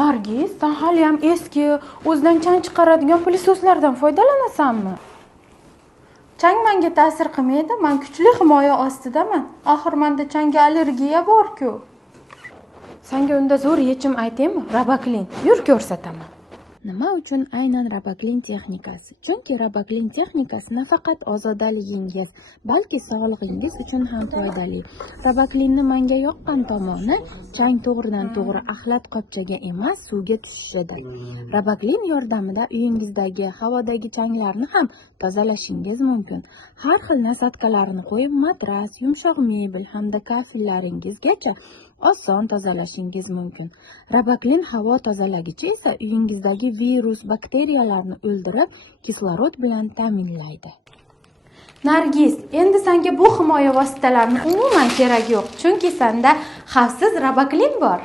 Nargiz, sen hali ham eski, o'zidan chang chiqaradigan pilososlardan foydalanasanmi? Chang menga ta'sir qilmaydi, men kuchli himoya ostidaman. Axir menda changga allergiya bor-ku. Senga unda zo'r yechim aytaymi? Robaklin, yur ko'rsataman. Nima uchun aynan Robaklin texnikasi? Chunki Robaklin texnikasi nafaqat ozodaligingiz, balki sog'lig'ingiz uchun ham foydali. Robaklinni menga yoqqan tomoni chang to'g'ridan-to'g'ri axlat qopchaga emas, suvga tushishida. Robaklin yordamida uyingizdagi havodagi changlarni ham tozalashingiz mumkin. Har xil nasatkalarni qo'yib, matras, yumshoq mebel hamda kafellaringizgacha oson tozalashingiz mumkin. Robaklin havo tozalagichi esa uyingizdagi virus, bakteriyalarni o'ldirib, kislorod bilan ta'minlaydi. Nargiz, endi senga bu himoya vositalarini umuman kerak yo'q, chunki senda xavfsiz Robaklin bor.